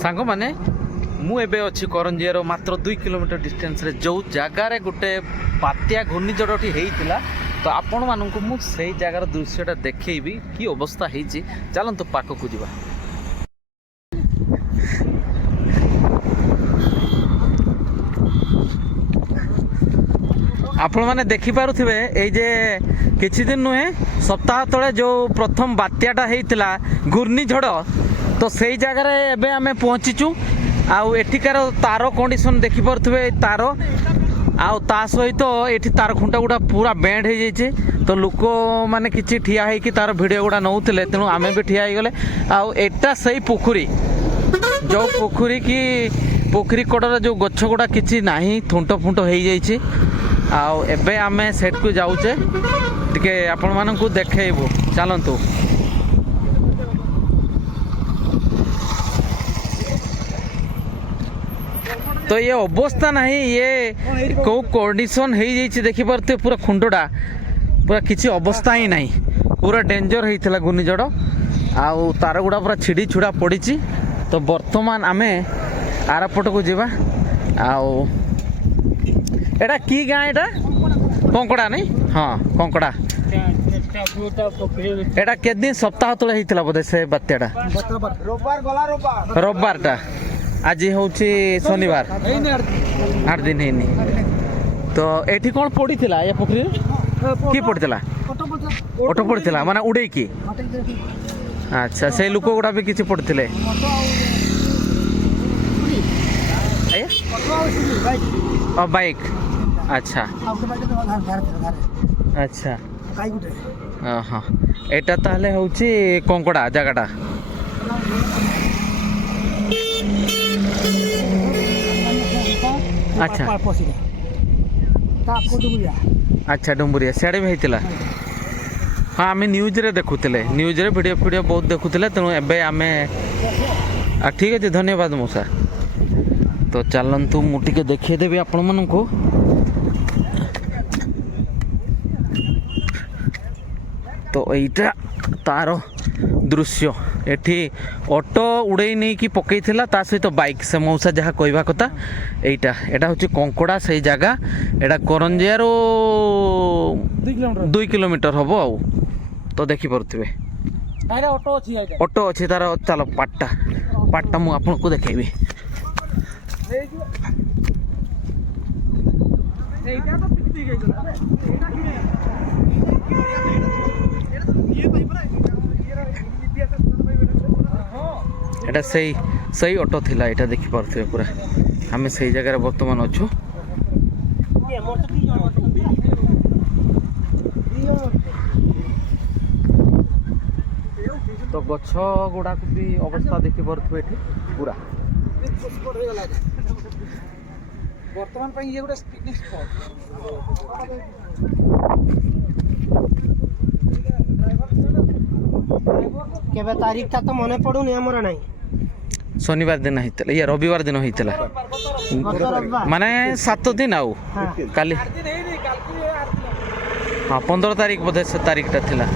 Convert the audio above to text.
सांग माने मु एबे अच्छी करंजियार मात्र 2 किलोमीटर डिस्टेंस रे जो जगार गोटे बात्या घूर्णिझड़टी होता तो आपण मानक मु से जगार दृश्यटा देखी कि अवस्था होती चलतु पाखक जा आपण मैंने देखिपे ये किछि दिन नुहे सप्ताह तले जो प्रथम बात्याटा होता घूर्णिझड़ तो से जगार एबे आमे पहुँचीचु आउ एठिकार तार कंडीशन देखिपे तार आउ ता सहित एठी तार खुंटा गुड़ा पूरा बेंड हो जाइए तो लोक मैंने किसी ठिया होगी तार भिडियो गुड़ा नौले तेणु आमे भी ठिया गले आउ एटा सही पोखरी जो पोखरी की पोखरी कड़र जो गछ गुड़ा किसी ना थुंट फुंट हो जाइए आउ एबे आमे सेट को जाऊचे टिके आपण मानकु देखेबू चलतु तो ये अवस्था नहीं ये कौ कंडीशन हो जाइए देखिपे पूरा खुंडटा पूरा किसी अवस्था ही नहीं पूरा डेंजर होता घूर्णिझड़ आउ तार गुड़ा पूरा छिड़ी छुड़ा पड़ी तो बर्तमान आमे आरपट को जीवा आउ एटा की गाँ एटा कंकड़ा नहीं हाँ कंकड़ा एटा के दिन सप्ताह तले होता बोधे से बात्याटा रविवार टा आज हूँ शनिवार 8 दिन है तो एठी कौन पड़ी थिला ये पोखरी की पड़ी थिला ऑटो पड़ी थिला माने उड़े की अच्छा से लोक गुड़ा भी किसी पड़ी थिले बाइक अच्छा अच्छा हाँ एटा ताहले होची कंकड़ा जगहटा अच्छा अच्छा डुम्बुरिया सियाड़े भी होता हाँ आम न्यूज रे देखुले न्यूज रे वीडियो फीडियो बहुत देखुले तेणु एबे आमे ठीक अच्छे धन्यवाद मौसा तो चलतु मुझे देखीदेवी आपण मानू तो यहीटा तार दृश्य एठी ऑटो उड़े नहीं कि पकई ता सहित बाइक से मौसा जहाँ कहवा कथा एटा एटा हूँ कंकड़ा से जगह एटा करंजियार 2 किलोमीटर हम आउ तो देखिपे ऑटो अच्छी तार चलो पाटा मु आपन को देखेबी एटा सही ऑटो थिला एटा देखि पारथे पूरा हमें सही जगह वर्तमान अच्छु तो गछ गुड़ा को भी अवस्था देखि पारथे एठी पूरा वर्तमान पे ये गोटे पिकनिक स्पॉट केबे तारीख ता तो मने पड़ुनी हमर नहीं शनिवार दिन होता या रविवार दिन होता माने 7 दिन आउ काली हाँ 15 तारीख बोधे से तारीख टा थिला